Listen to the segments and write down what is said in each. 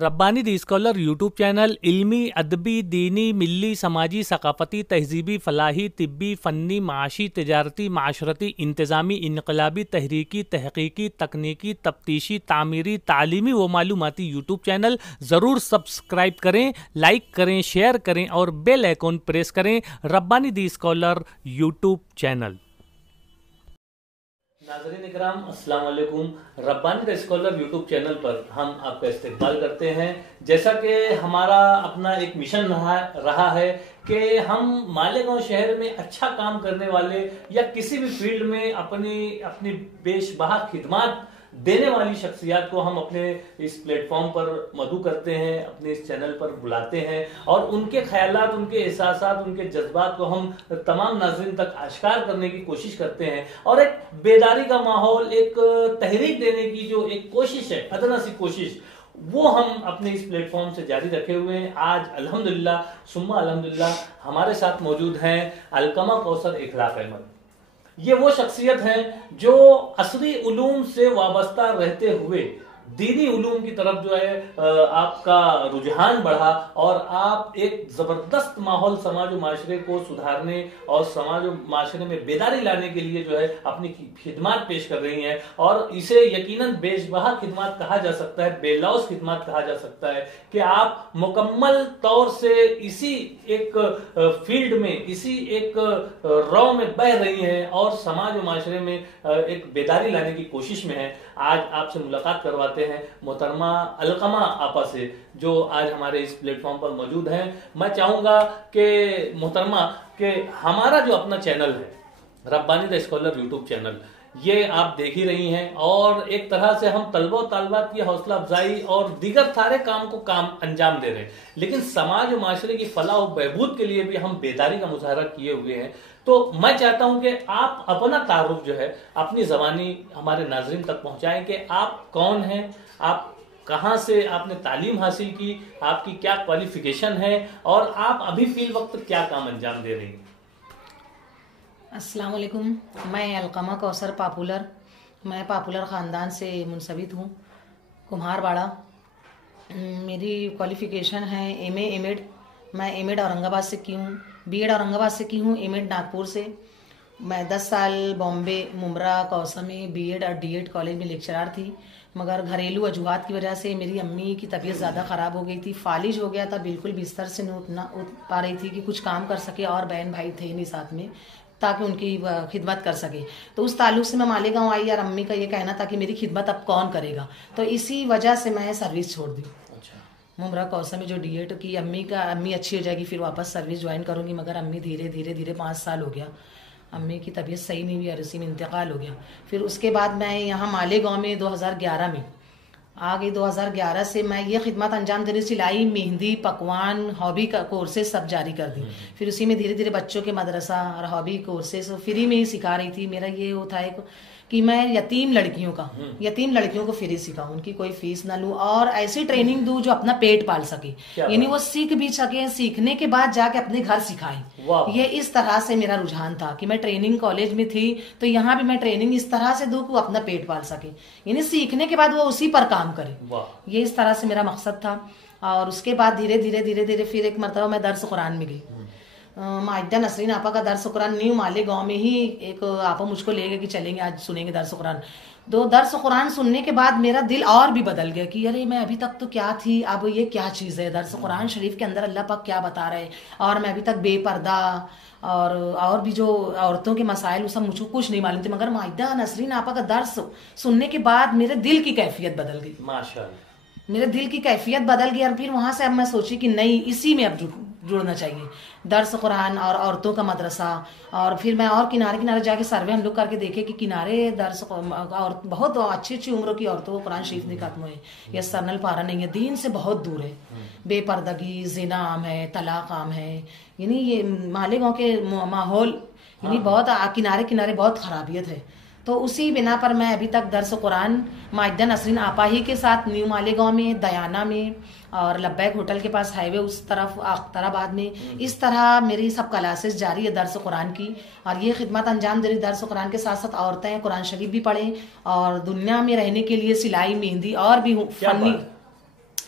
रब्बानी दी scholar YouTube channel इल्मी, अदबी, दीनी, मिली, समाजी, सकाफती, तहजीबी, फलाही, तिब्बी, फ़न्नी, माशी, तजारती, माशरती, इंतज़ामी, इनकलाबी, तहरीकी, तहकीकी, तकनीकी, तफ्तीशी, तामीरी, तालीमी व मालूमाती यूट्यूब चैनल ज़रूर सब्सक्राइब करें, लाइक करें, शेयर करें और बेल आइकॉन प्रेस करें। रब्बानी दी स्कॉलर यूट्यूब चैनल। नाज़रीन इकराम, अस्सलाम वालेकुम। Rabbani the scholar YouTube channel पर हम आपका इस्तकबाल करते हैं। जैसा कि हमारा अपना एक मिशन रहा है कि हम मालेगांव शहर में अच्छा काम करने वाले या किसी भी फील्ड में अपनी बेशबहा खिदमत देने वाली शख्सियत को हम अपने इस प्लेटफॉर्म पर मदऊ करते हैं, अपने इस चैनल पर बुलाते हैं और उनके ख्यालात, उनके एहसासात, उनके जज्बात को हम तमाम नाज़रीन तक आश्कार करने की कोशिश करते हैं और एक बेदारी का माहौल, एक तहरीक देने की जो एक कोशिश है, अदना सी कोशिश, वो हम अपने इस प्लेटफॉर्म से जारी रखे हुए हैं। आज अल्हम्दुलिल्लाह सुम्मा अल्हम्दुलिल्लाह हमारे साथ मौजूद हैं अलकमा कौसर इखलाक अहमद। ये वो शख्सियत हैं जो असली उलूम से वाबस्ता रहते हुए दीनी उलूम की तरफ जो है आपका रुझान बढ़ा और आप एक जबरदस्त माहौल समाज और माशरे को सुधारने और समाज और माशरे में बेदारी लाने के लिए जो है अपनी खिदमत पेश कर रही हैं और इसे यकीनन बेशबहा खिदमत कहा जा सकता है, बेलौस खिदमत कहा जा सकता है कि आप मुकम्मल तौर से इसी एक फील्ड में, इसी एक रौ में बह रही हैं और समाज और माशरे में एक बेदारी लाने की कोशिश में है। आज आपसे मुलाकात करवाते हैं मोहतरमा अलकमा आपा से, जो आज हमारे इस प्लेटफॉर्म पर मौजूद हैं। मैं चाहूंगा कि मोहतरमा के हमारा जो अपना चैनल है Rabbani the scholar YouTube channel, ये आप देख ही रही हैं और एक तरह से हम तलबा तालबात की हौसला अफजाई और दीगर सारे काम को अंजाम दे रहे हैं, लेकिन समाज और माशरे की फलाह और बहबूद के लिए भी हम बेदारी का मुजाहरा किए हुए हैं। तो मैं चाहता हूं कि आप अपना तारुफ जो है अपनी जबानी हमारे नाजरीन तक पहुंचाएं कि आप कौन हैं, आप कहां से आपने तालीम हासिल की, आपकी क्या क्वालिफिकेशन है और आप अभी फील वक्त क्या काम अंजाम दे रही हैं। अस्सलाम वालेकुम। मैं अलकमा कौसर पापुलर, मैं पापुलर ख़ानदान से मुंसबित हूँ, कुम्हारवाड़ा। मेरी क्वालिफ़िकेशन है एमए एमएड। मैं एमएड औरंगाबाद से की हूँ, बीएड औरंगाबाद से की हूँ, एमएड नागपुर से। मैं 10 साल बॉम्बे, मुमरा, कौसा में बीएड और डीएड कॉलेज में लेक्चरार थी, मगर घरेलू वजूहात की वजह से मेरी अम्मी की तबीयत ज़्यादा ख़राब हो गई थी, फालिज हो गया था, बिल्कुल बिस्तर से नहीं उठ पा रही थी कि कुछ काम कर सके और बहन भाई थे नहीं साथ में ताकि उनकी खिदमत कर सके। तो उस ताल्लुक से मैं मालेगांव आई और अम्मी का ये कहना था कि मेरी खिदमत अब कौन करेगा, तो इसी वजह से मैं सर्विस छोड़ दी। मुमरा कौसा में जो डीएड की अम्मी अच्छी हो जाएगी फिर वापस सर्विस ज्वाइन करूंगी, मगर अम्मी धीरे धीरे 5 साल हो गया, अम्मी की तबीयत सही नहीं हुई और इसी में इंतकाल हो गया। फिर उसके बाद मैं यहाँ मालेगांव में 2011 में आ गई। 2011 से मैं ये खिदमत अंजाम दे रही, सिलाई, मेहंदी, पकवान, हॉबी का कोर्सेज सब जारी कर दी। फिर उसी में धीरे धीरे बच्चों के मदरसा और हॉबी कोर्सेज फ्री में ही सिखा रही थी। मेरा ये वो था कि मैं यतीम लड़कियों को फ्री सिखाऊं, उनकी कोई फीस ना लूं और ऐसी ट्रेनिंग दूं जो अपना पेट पाल सके, यानी वो सीख भी सके, सीखने के बाद जाके अपने घर सिखाएं। ये इस तरह से मेरा रुझान था कि मैं ट्रेनिंग कॉलेज में थी तो यहाँ भी मैं ट्रेनिंग इस तरह से दूं कि वो अपना पेट पाल सके, यानी सीखने के बाद वो उसी पर काम करे। ये इस तरह से मेरा मकसद था। और उसके बाद धीरे धीरे फिर एक मरतबा मैं दर्स कुरान में गई। माहिदा नसरीन आपा का दर्स कुरान न्यू मालेगांव में ही एक आपा मुझको ले गए कि चलेंगे आज सुनेंगे दर्स कुरान। तो दर्स कुरान सुनने के बाद मेरा दिल और भी बदल गया कि अरे मैं अभी तक तो क्या थी, अब ये क्या चीज़ है। दर्स कुरान शरीफ के अंदर अल्लाह पाक क्या बता रहे हैं और मैं अभी तक बेपर्दा और भी जो औरतों के मसाइल सब मुझको कुछ नहीं मालूम थे, मगर माहिदा नसरीन आपा का दर्स सुनने के बाद मेरे दिल की कैफियत बदल गई। माशाअल्लाह, मेरे दिल की कैफियत बदल गई और फिर वहां से अब मैं सोची कि नहीं, इसी में अब जुड़ना चाहिए, दर्स कुरान और औरतों का मदरसा। और फिर मैं और किनारे जाके सर्वे हम लोग करके देखे कि किनारे दर्स और बहुत अच्छी उम्र की औरतों को कुरान शरीफ नहीं खत्म हुए, यह सरनल पारा नहीं है, दीन से बहुत दूर है, बेपर्दगी, जिना आम है, तलाक आम है, यानी ये मालेगांव के माहौल यानी बहुत किनारे बहुत खराबियत है। तो उसी बिना पर मैं अभी तक दर्स कुरान माहिदा नसरीन आपा ही के साथ न्यू मालेगांव में, दयाना में और लब्बैक होटल के पास हाईवे उस तरफ अख्तराबाद में, इस तरह मेरी सब क्लासेस जारी है दर्स कुरान की। और ये खिदमत अंजाम दे रही दर्स कुरान के साथ साथ औरतें कुरान शरीफ भी पढ़ें और दुनिया में रहने के लिए सिलाई, मेहंदी और भी फनी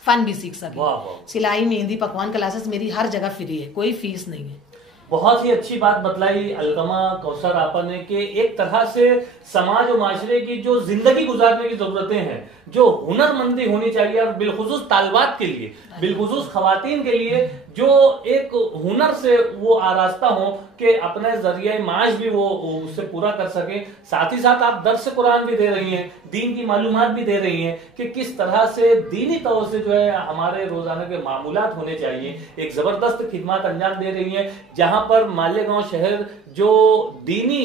फन भी सीख सके। वाह वाह, सिलाई, मेहंदी, पकवान क्लासेस मेरी हर जगह फ्री है, कोई फीस नहीं है। बहुत ही अच्छी बात बतलाई अलकमा कौसर आपा ने कि एक तरह से समाज और माशरे की जो जिंदगी गुजारने की जरूरतें हैं, जो हुनरमंदी होनी चाहिए, और बिलखुसूस तालिबात के लिए, बिलखुसूस खवातीन के लिए जो एक हुनर से वो आरास्ता हो कि अपने जरिए माश भी वो उससे पूरा कर सके। साथ ही साथ आप दर्स कुरान भी दे रही हैं, दीन की मालूमात भी दे रही हैं कि किस तरह से दीनी तौर से जो है हमारे रोजाना के मामूलात होने चाहिए। एक जबरदस्त खिदमत अंजाम दे रही हैं, जहां पर मालेगांव शहर जो दीनी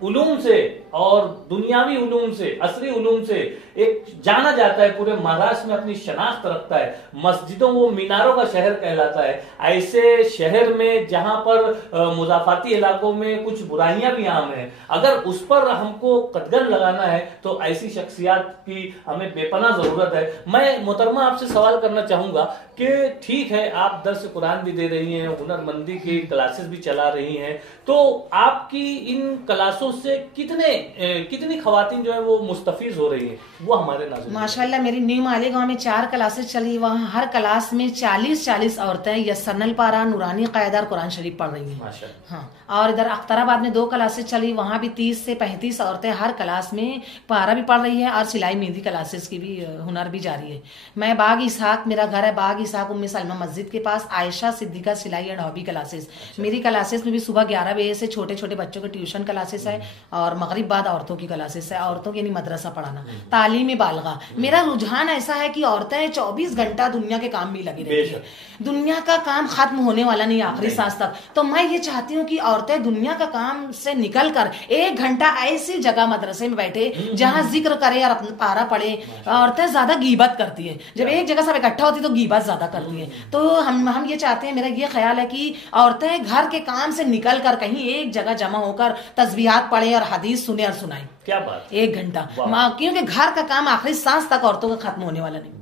उलूम से और दुनियावी उलूम से, असरी उलूम से एक जाना जाता है, पूरे महाराष्ट्र में अपनी शनाख्त रखता है, मस्जिदों वो मीनारों का शहर कहलाता है। ऐसे शहर में जहां पर मुजाफाती इलाकों में कुछ बुराइयां भी आम हैं, अगर उस पर हमको कदगन लगाना है तो ऐसी शख्सियात की हमें बेपनाह जरूरत है। मैं मोहतरमा आपसे सवाल करना चाहूंगा कि ठीक है, आप दर्स कुरान भी दे रही हैं, हुनरमंदी की क्लासेस भी चला रही हैं, तो आपकी इन क्लासों से कितनी खवातीन जो है वो मुस्तफीज हो रही है, वो हमारे नाज़रीन। माशाल्लाह मेरी न्यू मालेगांव में 4 क्लासेस चली, वहाँ हर क्लास में 40-40 औरतें यसरनल पारा, नूरानी कायदा और कुरान शरीफ पढ़ रही हैं। माशाल्लाह। हाँ, और इधर अख्तराबाद में 2 क्लासेस चली, वहाँ भी 30 से 35 औरतें हर क्लास में पारा भी पढ़ रही है और सिलाई मेहंदी क्लासेस की भी हुनर भी जारी है। मैं बाग इसहाक, मेरा घर है बाग इसहाक उम्मे सलमा मस्जिद के पास, आयशा सिद्दीका सिलाई एंड हॉबी क्लासेस। मेरी क्लासेस में भी सुबह 11 बजे से छोटे छोटे बच्चों के ट्यूशन क्लासेस है और मगरिब बाद औरतों की क्लासेस है, औरतों की यानी मदरसा पढ़ाना, तालीम बालगा। मेरा रुझान ऐसा है कि औरतें 24 घंटा दुनिया के काम में लगी रहती है, दुनिया का काम खत्म होने वाला नहीं आखिरी सांस तक। तो मैं ये चाहती हूँ कि औरतें दुनिया का काम से निकल कर 1 घंटा ऐसी जगह मदरसे में बैठे जहाँ जिक्र करे और अपना पारा पढ़े। औरतें ज्यादा गीबत करती है, जब एक जगह सब इकट्ठा होती है तो गीबत ज्यादा करती है। तो हम ये चाहते हैं, मेरा ये ख्याल है कि औरतें घर के काम से निकल कर कहीं एक जगह जमा होकर तस्बीहात पढ़े और हदीस सुने और सुनाए। क्या बात, 1 घंटा, क्योंकि घर का काम आखिरी सांस तक औरतों का खत्म होने वाला नहीं।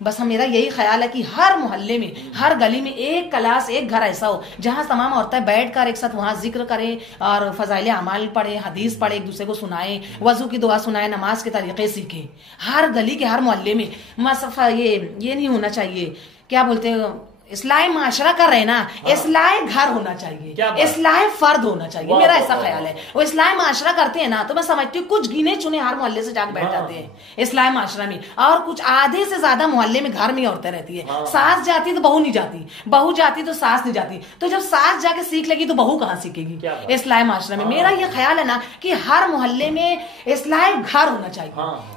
बस हम मेरा यही ख्याल है कि हर मोहल्ले में, हर गली में एक क्लास, एक घर ऐसा हो जहां तमाम औरतें बैठकर एक साथ वहां जिक्र करें और फजाइल अमाल पढ़े, हदीस पढ़े, एक दूसरे को सुनाए, वजू की दुआ सुनाए, नमाज के तरीके सीखे। हर गली के हर मोहल्ले में मसफा ये नहीं होना चाहिए, क्या बोलते हैं, इस्लाह माशरा कर रहे ना, इस्लाह घर होना चाहिए, इस्लाह फर्द होना चाहिए। मेरा ऐसा ख्याल है। वो इस्लाह माशरा करते हैं ना, तो मैं समझती हूँ कुछ गिने चुने हर मोहल्ले से जाकर बैठ जाते हैं इस्लाह माशरा में, और कुछ आधे से ज्यादा मोहल्ले में घर में औरतें रहती है। सास जाती तो बहू नहीं जाती, बहू जाती तो सास नहीं जाती। तो जब सास जाके सीख लेगी तो बहू कहाँ सीखेगी इस्लाह माशरा में। मेरा ये ख्याल है ना कि हर मोहल्ले में इस्लाह घर होना चाहिए,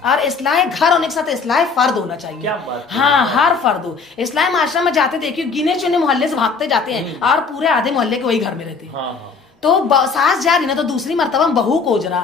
और इस्लाह घर होने के साथ इस्लाह फर्द होना चाहिए। हाँ, हर फर्द हो। इस्लाह माशरा में जाते देखिए गिने चुने मोहल्ले से भागते जाते हैं और पूरे आधे मोहल्ले के वही घर में रहते हैं। तो सास जा रही ना, तो दूसरी मर्तबा बहू को जरा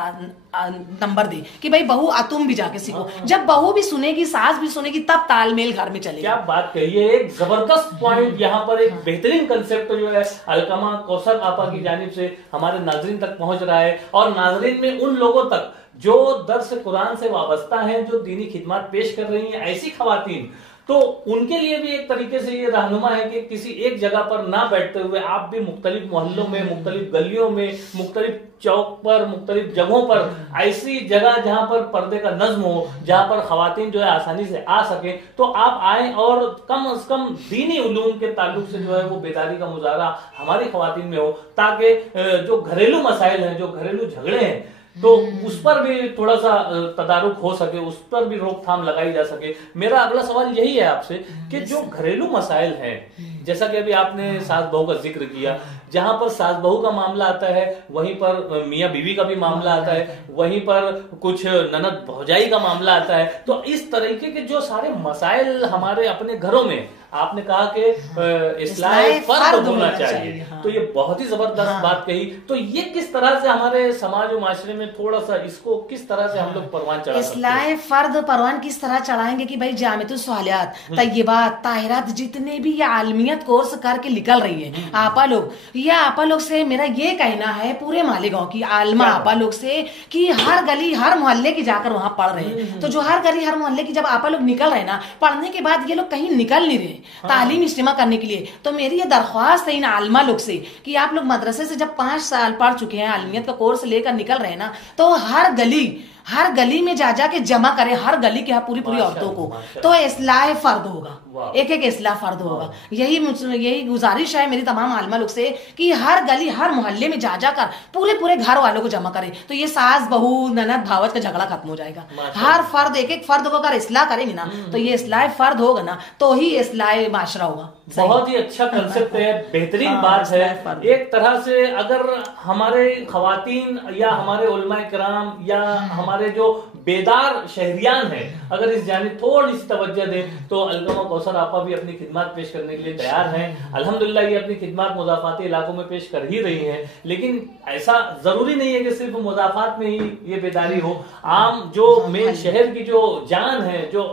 नंबर दे कि भाई बहू तुम भी जाके सीखो। जब बहू भी सुनेगी, सास भी सुनेगी, तब तालमेल घर में चलेगा। क्या बात कही है, एक जबरदस्त पॉइंट यहाँ पर, एक बेहतरीन कंसेप्ट जो है अलकमा कौसर आपा की जानिब से हमारे नाजरीन तक पहुंच रहा है, और नाजरीन में उन लोगों तक जो दर्स कुरान से वाबस्ता है, जो दीनी खिदमत पेश कर रही है, ऐसी खवातीन, तो उनके लिए भी एक तरीके से ये रहनुमा है कि किसी एक जगह पर ना बैठते हुए आप भी मुख्तलिफ मोहल्लों में, मुख्तलिफ गलियों में, मुख्तलिफ चौक पर, मुख्तलिफ जगहों पर, ऐसी जगह जहां पर पर्दे का नज्म हो, जहां पर खवातीन जो है आसानी से आ सके, तो आप आए और कम से कम दीनी उलूम के ताल्लुक से जो है वो बेदारी का मुजाहरा हमारी खवातीन में हो, ताकि जो घरेलू मसाइल हैं, जो घरेलू झगड़े हैं, तो उस पर भी थोड़ा सा तदारुक हो सके, उस पर भी रोकथाम लगाई जा सके। मेरा अगला सवाल यही है आपसे कि जो घरेलू मसाइल हैं, जैसा कि अभी आपने सास बहू का जिक्र किया, जहां पर सास बहू का मामला आता है, वहीं पर मियाँ बीवी का भी मामला आता है, वहीं पर कुछ ननद भौजाई का मामला आता है, तो इस तरीके के जो सारे मसाइल हमारे अपने घरों में, आपने कहा कि इस्लाह फर्द होना चाहिए, तो ये बहुत ही जबरदस्त बात कही। तो ये किस तरह से हमारे समाज और माशरे में थोड़ा सा इसको किस तरह से हम लोग परवान चढ़ा सकते हैं? इस्लाह फर्द परवान किस तरह चढ़ाएंगे कि भाई जामितुस सवालियात, तय्यबात, ताहिरात, जितने भी ये आलमियत कोर्स करके निकल रही है आपा लोग, ये आपा लोग से मेरा ये कहना है, पूरे मालेगांव की आलमा आपा लोग से, कि हर गली हर मोहल्ले की जाकर वहां पढ़ रहे हैं। तो जो हर गली हर मोहल्ले की जब आपा लोग निकल रहे ना, पढ़ने के बाद ये लोग कहीं निकल नहीं रहे तालीम इज्तिमा करने के लिए, तो मेरी ये दरख्वास्त है इन आलमा लोग से कि आप लोग मदरसे से जब 5 साल पढ़ चुके हैं, आलमियत का कोर्स लेकर निकल रहे हैं ना, तो हर गली हर गली में जा के जमा करें, हर गली के पूरी औरतों को, तो इस्लाह फर्द होगा, एक इस्लाह फर्द होगा। यही गुजारिश है मेरी तमाम आलमा लोग से कि हर गली हर मोहल्ले में जा कर पूरे घर वालों को जमा करें, तो ये सास बहू ननद भावत का झगड़ा खत्म हो जाएगा। हर फर्द एक फर्द को अगर इस्लाह करेंगे ना, तो ये इस्लाह फर्द होगा ना, तो ही इस्लाह माशरा होगा। बहुत ही अच्छा कंसेप्ट है, बेहतरीन बात है। एक तरह से अगर हमारे खवातीन या हमारे उलमाए किराम या हमारे जो बेदार शहरियान हैं, अगर इस जानिब थोड़ी सी तवज्जो दें, तो अलकमा कौसर आपा भी अपनी खिदमत पेश करने के लिए तैयार हैं। अल्हम्दुलिल्लाह ये अपनी खिदमत मुज़ाफ़ाती इलाकों में पेश कर ही रही हैं, लेकिन ऐसा जरूरी नहीं है कि सिर्फ मुज़ाफ़ात में ही ये बेदारी हो। आम जो मेन शहर की जो जान है, जो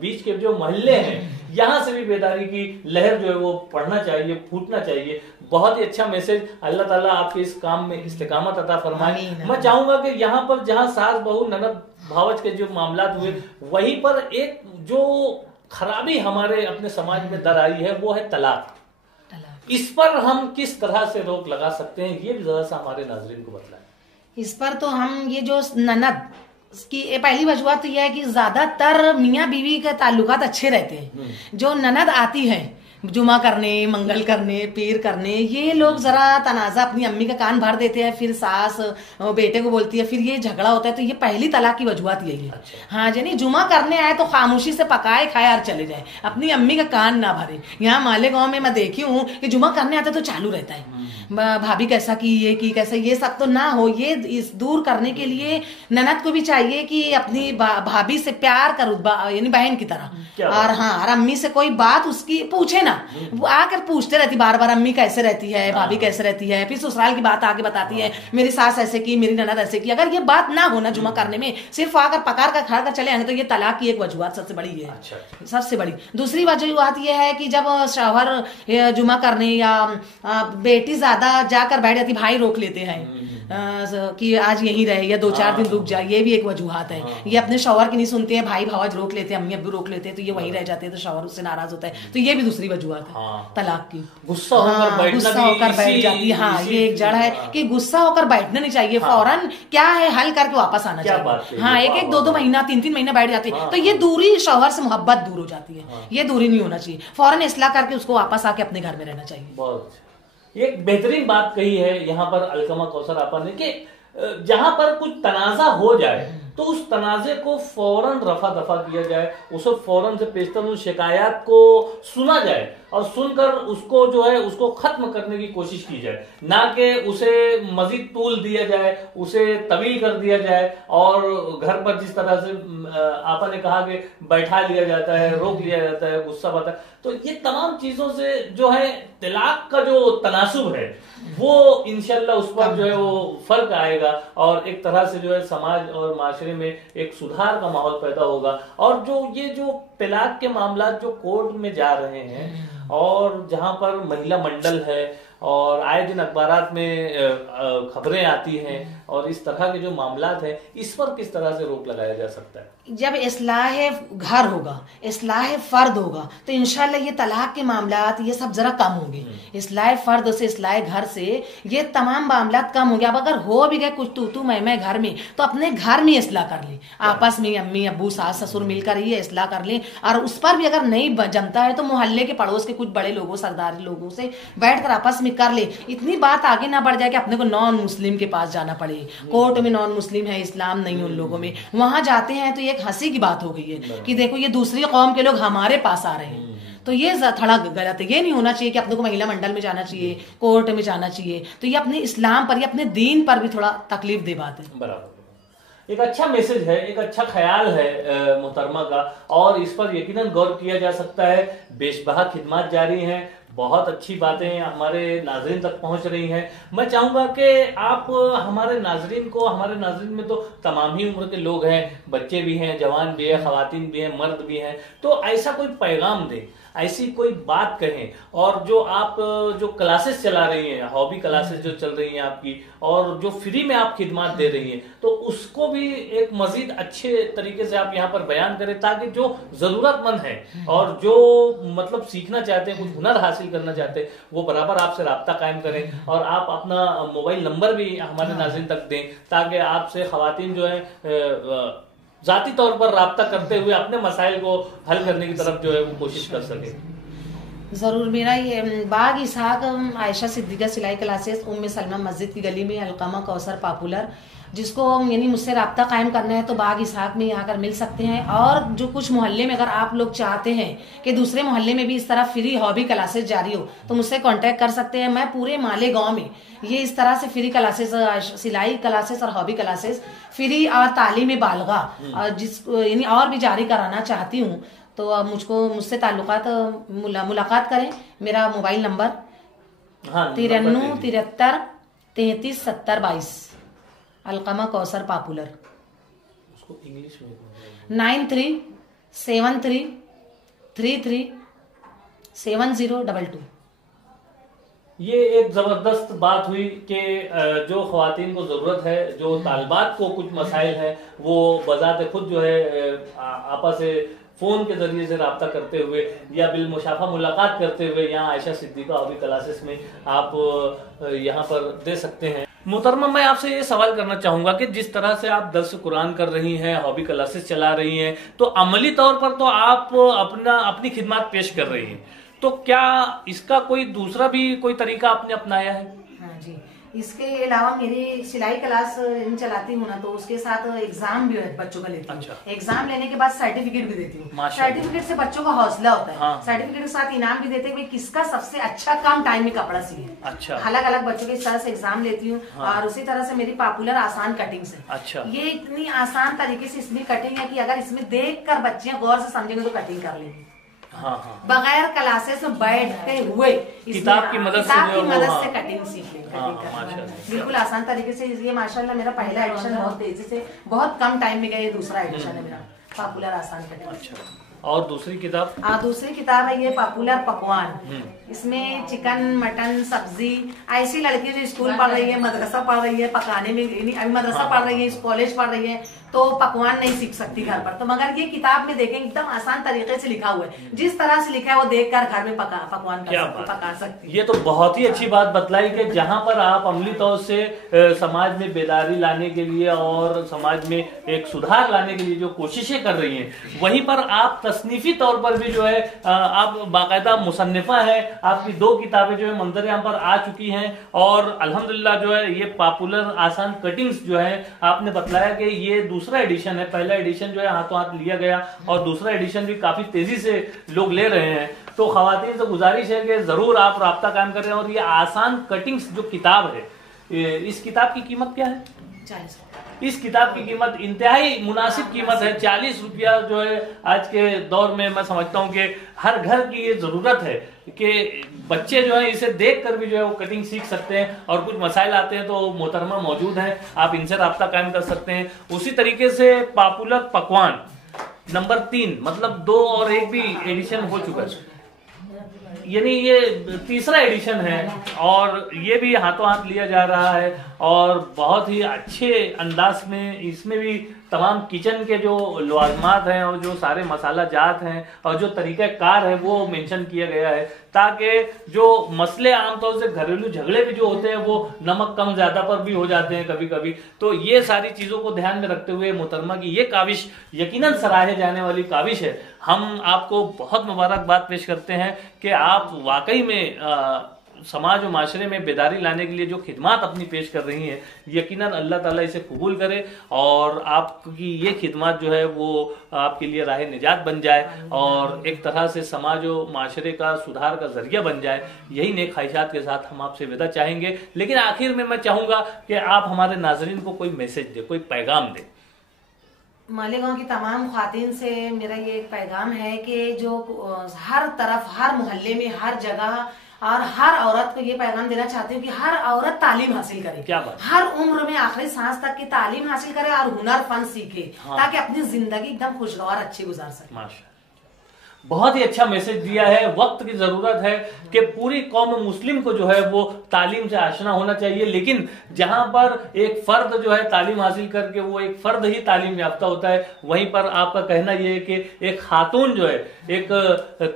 बीच के जो मोहल्ले हैं, यहाँ से भी बेदारी की लहर जो है वो पढ़ना चाहिए, फूटना चाहिए। बहुत ही अच्छा मैसेज, अल्लाह ताला आपके इस काम में इस्तिकामत अता फरमाए। मैं चाहूंगा कि यहाँ पर जहाँ सास बहू ननद भावच के जो मामलात हुए, वहीं पर एक जो खराबी हमारे अपने समाज में दर आई है वो है तलाक। इस पर हम किस तरह से रोक लगा सकते हैं, ये भी जरा सा हमारे नाजरीन को बताएं। इस पर तो हम ये जो ननद की पहली वजूहत तो यह है कि ज्यादातर मियाँ बीवी के ताल्लुकात अच्छे रहते हैं। जो ननद आती है जुमा करने, मंगल करने, पीर करने, ये लोग जरा तनाजा अपनी अम्मी का कान भर देते हैं, फिर सास बेटे को बोलती है, फिर ये झगड़ा होता है। तो ये पहली तलाक की वजूहत यही है। अच्छा। हाँ जानी जुमा करने आए तो खामोशी से पकाए खाए और चले जाए, अपनी अम्मी का कान ना भरे। यहाँ मालेगांव में मैं देखी हूँ कि जुमा करने आते तो चालू रहता है, भाभी कैसा की, ये की कैसा, ये सब तो ना हो। ये इस दूर करने के लिए ननद को भी चाहिए कि अपनी भाभी से प्यार करो, यानी बहन की तरह। और हाँ, और अम्मी से कोई बात उसकी पूछे ना, वो आकर पूछते रहती बार बार, अम्मी कैसे रहती है, भाभी कैसे रहती है, फिर ससुराल की बात आके बताती है, मेरी सास ऐसे की, मेरी ननद ऐसे की। अगर ये बात ना हो ना जुमा करने में, सिर्फ आकर पकार कर खड़ा कर चले आएंगे, तो ये तलाक की एक वजूहत सबसे बड़ी है। अच्छा। सबसे बड़ी दूसरी वजूहत ये है कि जब शौहर जुमा करने या बेटी ज्यादा जाकर बैठ जाती, भाई रोक लेते हैं कि आज यहीं रहे या 2-4 दिन रुक जाए, ये भी एक वजूहत है। ये अपने शौहर की नहीं सुनते हैं, भाई भावज रोक लेते हैं, अम्मी अब्बू रोक लेते हैं, तो ये वहीं रह जाते हैं, तो शौहर उससे नाराज होता है। तो ये भी दूसरी वजूहत है तलाक की। गुस्सा होकर बैठ जाती है। हाँ, ये एक जड़ है कि गुस्सा होकर बैठना नहीं चाहिए, फौरन क्या है हल करके वापस आना चाहिए। हाँ, 1-1, 2-2 महीना, 3-3 महीना बैठ जाती है, तो ये दूरी शौहर से मोहब्बत दूर हो जाती है। ये दूरी नहीं होना चाहिए, फौरन इस्लाह करके उसको वापस आके अपने घर में रहना चाहिए। एक बेहतरीन बात कही है यहाँ पर अलकमा कौसर आपा ने कि जहां पर कुछ तनाजा हो जाए तो उस तनाजे को फौरन रफा दफा किया जाए, उसे फौरन से पेशतर उन शिकायत को सुना जाए और सुनकर उसको जो है उसको खत्म करने की कोशिश की जाए, ना कि उसे मजीद तूल दिया जाए, उसे तवील कर दिया जाए और घर पर जिस तरह से आपा ने कहा कि बैठा लिया जाता है, रोक लिया जाता है, गुस्सा आता है। तो ये तमाम चीजों से जो है तलाक का जो तनासुब है वो इंशाल्लाह उस पर जो है वो फर्क आएगा और एक तरह से जो है समाज और माशरे में एक सुधार का माहौल पैदा होगा। और जो तलाक के मामला जो कोर्ट में जा रहे हैं और जहां पर महिला मंडल है और आए दिन अखबारात में खबरें आती हैं और इस तरह के जो मामलात हैं, इस पर किस तरह से रोक लगाया जा सकता है? जब इस्लाह घर होगा, इस्लाह फर्द होगा, तो इंशाल्लाह ये तलाक के मामलात ये सब जरा कम होंगे। इस्लाह फर्द से, इस्लाह घर से ये तमाम मामलात कम होंगे। अब अगर हो भी गए कुछ तू मैं घर में, तो अपने घर में इस्लाह कर ले, आपस में अम्मी अब्बू सास ससुर मिलकर ही इस्लाह कर ले। और उस पर भी अगर नहीं जमता है तो मोहल्ले के पड़ोस के कुछ बड़े लोगों, सरदारी लोगों से बैठकर आपस में कर ले। इतनी बात आगे ना बढ़ जाए कि अपने को नॉन मुस्लिम के पास जाना पड़े। कोर्ट में नॉन मुस्लिम है, इस्लाम नहीं उन लोगों में, वहां जाते हैं तो एक हंसी की बात हो गई है कि देखो ये दूसरी कौम के लोग हमारे पास आ रहे हैं। तो ये थोड़ा गलत है। ये नहीं होना चाहिए कि अपने को महिला मंडल में जाना चाहिए, कोर्ट में जाना चाहिए। तो ये अपने इस्लाम पर, ये अपने दीन पर भी थोड़ा तकलीफ दे बात है। बराबर, एक अच्छा मैसेज है, एक अच्छा ख्याल है मोहतरमा का और इस पर यकीनन गौर किया जा सकता है। बेशबहा खिदमत जारी हैं, बहुत अच्छी बातें हमारे नाजरीन तक पहुंच रही हैं। मैं चाहूंगा कि आप हमारे नाजरीन को, हमारे नाजरीन में तो तमाम ही उम्र के लोग हैं, बच्चे भी हैं, जवान भी हैं, खवातीन भी हैं, मर्द भी हैं, तो ऐसा कोई पैगाम दें, ऐसी कोई बात कहें। और जो आप जो क्लासेस चला रही हैं, हॉबी क्लासेस जो चल रही हैं आपकी, और जो फ्री में आप खिदमत दे रही हैं, तो उसको भी एक मजीद अच्छे तरीके से आप यहाँ पर बयान करें ताकि जो जरूरतमंद है और जो मतलब सीखना चाहते हैं, कुछ हुनर हासिल हासिल करना चाहते हैं वो बराबर आपसे राब्ता कायम करें, और आप अपना मोबाइल नंबर भी हमारे नाज़रीन तक दें ताकि आपसे ख़वातीन जो है ज़ाती तौर पर राब्ता करते हुए अपने मसाइल को हल करने की तरफ जो है वो कोशिश कर सके। ज़रूर। मेरा ये बाग इसहाक आयशा सिद्दीक़ा सिलाई क्लासेस उम्मे सलमा मस्जिद की गली में अलकमा कौसर पॉपुलर, जिसको यानी मुझसे रब्ता कायम करना है तो बाग इसहाक में आकर मिल सकते हैं। और जो कुछ मोहल्ले में अगर आप लोग चाहते हैं कि दूसरे मोहल्ले में भी इस तरह फ्री हॉबी क्लासेस जारी हो तो मुझसे कांटेक्ट कर सकते हैं। मैं पूरे मालेगांव में ये इस तरह से फ्री क्लासेस, सिलाई क्लासेस और हॉबी क्लासेस फ्री और तालीम बालगा जिस यानी और भी जारी कराना चाहती हूँ। तो मुझसे मुलाकात करें। मेरा मोबाइल नंबर 93 73 33 70 22, अलकमा कौसर पॉपुलर। उसको इंग्लिश में 93 73 33 7022। ये एक जबरदस्त बात हुई कि जो ख्वातीन को जरूरत है, जो तालिबात को कुछ मसाइल है, वो बजाते खुद जो है आपस से फोन के जरिए से राब्ता करते हुए या बिलमुशाफा मुलाकात करते हुए यहाँ आयशा सिद्दीक़ा हॉबी क्लासेस में आप यहाँ पर दे सकते हैं। मोहतरमा, मैं आपसे ये सवाल करना चाहूंगा कि जिस तरह से आप दर्स कुरान कर रही हैं, हॉबी क्लासेस चला रही हैं, तो अमली तौर पर तो आप अपनी खिदमत पेश कर रही हैं, तो क्या इसका कोई दूसरा भी कोई तरीका आपने अपनाया है? हाँ जी, इसके अलावा मेरी सिलाई क्लास चलाती हूँ ना, तो उसके साथ एग्जाम भी बच्चों का लेती हूँ। अच्छा। एग्जाम लेने के बाद सर्टिफिकेट भी देती हूँ। सर्टिफिकेट से बच्चों का हौसला होता है। हाँ। सर्टिफिकेट के साथ इनाम भी देते हैं कि किसका सबसे अच्छा कम टाइम में कपड़ा सिले। अच्छा। अलग अलग बच्चों के इस तरह से एग्जाम लेती हूँ। हाँ। और उसी तरह से मेरी पॉपुलर आसान कटिंग से। अच्छा। ये इतनी आसान तरीके से इसमें कटिंग है कि अगर इसमें देख कर बच्चे गौर से समझेंगे तो कटिंग कर लेंगे। हाँ हाँ। बगैर क्लासेस में बैठते हुए किताब की मदद से कटिंग सीख लेंगे। हाँ, बिल्कुल आसान तरीके से। ये माशाल्लाह मेरा पहला एडिशन बहुत तेजी से बहुत कम टाइम में गया, ये दूसरा एडिशन है मेरा पॉपुलर आसान कटिंग। अच्छा, और दूसरी किताब? दूसरी किताब है ये पॉपुलर पकवान। इसमें चिकन, मटन, सब्जी, ऐसी लड़की जो स्कूल पढ़ रही है, मदरसा पढ़ रही है, पकाने में अभी मदरसा पढ़ रही है, कॉलेज पढ़ रही है, तो पकवान नहीं सीख सकती घर पर। तो मगर ये किताब में देखें एकदम आसान तरीके से लिखा हुआ है, जिस तरह से लिखा है वो देखकर घर में पकवान पका सकती है। ये तो बहुत ही अच्छी बात बतलाई कि जहाँ पर आप अमली तौर से समाज में बेदारी लाने के लिए और समाज में एक सुधार लाने के लिए जो कोशिशें कर रही हैं, वहीं पर आप तसनीफी तौर पर भी जो है आप बाकायदा मुसन्निफा है। आपकी 2 किताबें जो है मंजर यहाँ पर आ चुकी हैं, और अल्हम्दुलिल्लाह जो है ये पॉपुलर आसान कटिंग्स जो है आपने बतलाया कि ये दूसरा एडिशन है। पहला एडिशन जो है हाथों हाथ लिया गया और दूसरा एडिशन भी काफी तेजी से लोग ले रहे हैं। तो खवातीन से गुजारिश है कि जरूर आप राब्ता कायम करें। और ये आसान कटिंग्स जो किताब है, इस किताब की कीमत क्या है? 40। इस किताब की कीमत इंतहाई मुनासिब कीमत है। 40 रुपया जो है आज के दौर में मैं समझता हूँ कि हर घर की ये जरूरत है कि बच्चे जो है इसे देख कर भी जो है वो कटिंग सीख सकते हैं। और कुछ मसाइल आते हैं तो मोहतरमा मौजूद हैं, आप इनसे राब्ता कायम कर सकते हैं। उसी तरीके से पॉपुलर पकवान नंबर 3, मतलब 2 और 1 भी एडिशन हो चुका है, यानी ये तीसरा एडिशन है, और ये भी हाथों हाथ लिया जा रहा है। और बहुत ही अच्छे अंदाज में इसमें भी तमाम किचन के जो लवाजमात हैं और जो सारे मसाला जात हैं और जो तरीका कार है वो मेंशन किया गया है, ताकि जो मसले आमतौर से घरेलू झगड़े भी जो होते हैं वो नमक कम ज्यादा पर भी हो जाते हैं कभी कभी। तो ये सारी चीजों को ध्यान में रखते हुए मोहतरमा की ये काविश यकीनन सराहे जाने वाली काविश है। हम आपको बहुत मुबारकबाद पेश करते हैं कि आप वाकई में समाज और माशरे में बेदारी लाने के लिए जो खिदमत अपनी पेश कर रही हैं, यकीनन अल्लाह ताला इसे कबूल करे और आपकी ये खिदमत जो है वो आपके लिए राह निजात बन जाए और एक तरह से समाज और माशरे का सुधार का जरिया बन जाए। यही नेक ख्वाहिशात के साथ हम आपसे विदा चाहेंगे। लेकिन आखिर में मैं चाहूँगा कि आप हमारे नाजरीन को कोई मैसेज दे, कोई पैगाम दे। मालेगांव की तमाम ख्वातीन से मेरा ये एक पैगाम है कि जो हर तरफ, हर मोहल्ले में, हर जगह और हर औरत को ये पैगाम देना चाहती हूँ कि हर औरत तालीम हासिल करे। क्या बात? हर उम्र में आखिरी सांस तक की तालीम हासिल करे और हुनर फन सीखे। हाँ। ताकि अपनी जिंदगी एकदम खुशगवार अच्छी गुजार सके। माशा बहुत ही अच्छा मैसेज दिया है। वक्त की जरूरत है कि पूरी कौम मुस्लिम को जो है वो तालीम से आशना होना चाहिए, लेकिन जहां पर एक फर्द जो है तालीम हासिल करके वो एक फर्द ही तालीम याफ्ता होता है, वहीं पर आपका कहना यह है कि एक खातून जो है, एक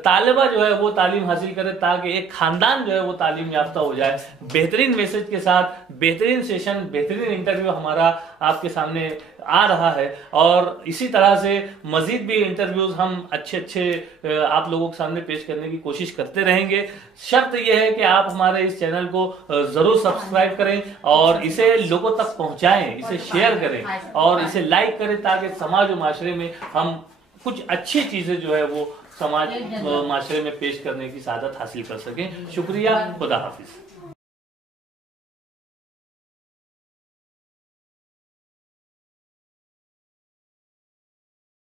तालिबा जो है वो तालीम हासिल करे ताकि एक खानदान जो है वो तालीम याफ्ता हो जाए। बेहतरीन मैसेज के साथ बेहतरीन सेशन, बेहतरीन इंटरव्यू हमारा आपके सामने आ रहा है, और इसी तरह से मजीद भी इंटरव्यूज हम अच्छे अच्छे आप लोगों के सामने पेश करने की कोशिश करते रहेंगे। शर्त यह है कि आप हमारे इस चैनल को जरूर सब्सक्राइब करें और इसे लोगों तक पहुंचाएं, इसे शेयर करें और इसे लाइक करें, ताकि समाज और माशरे में हम कुछ अच्छी चीजें जो है वो समाज माशरे में पेश करने की सादत हासिल कर सकें। शुक्रिया, खुदा हाफिज।